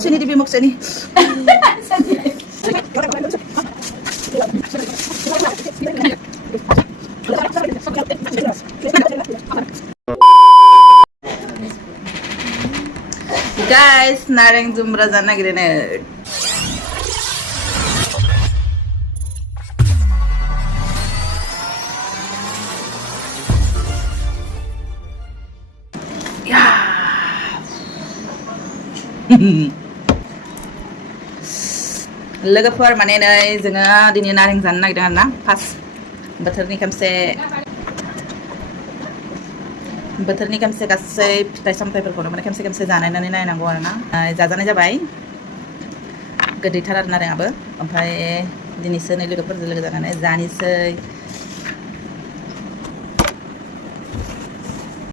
Sini di bimok sini. Guys, nareng zumra jana gini. Ya. Logoफोर माने नै जोङो दिनै नारें जानो नागिरदों आरोना फार्स्ट बोथोरनि खेमसे गासै फिथाइ सामथाइफोरखौनो माने खेमसे जानायनानै नायनांगौ आरोना जाजानाय जाबाय गोदैथार आरो नारेंआबो ओमफ्राय दिनैसो नै लोगोफोरजों लोगो जानानै जानोसै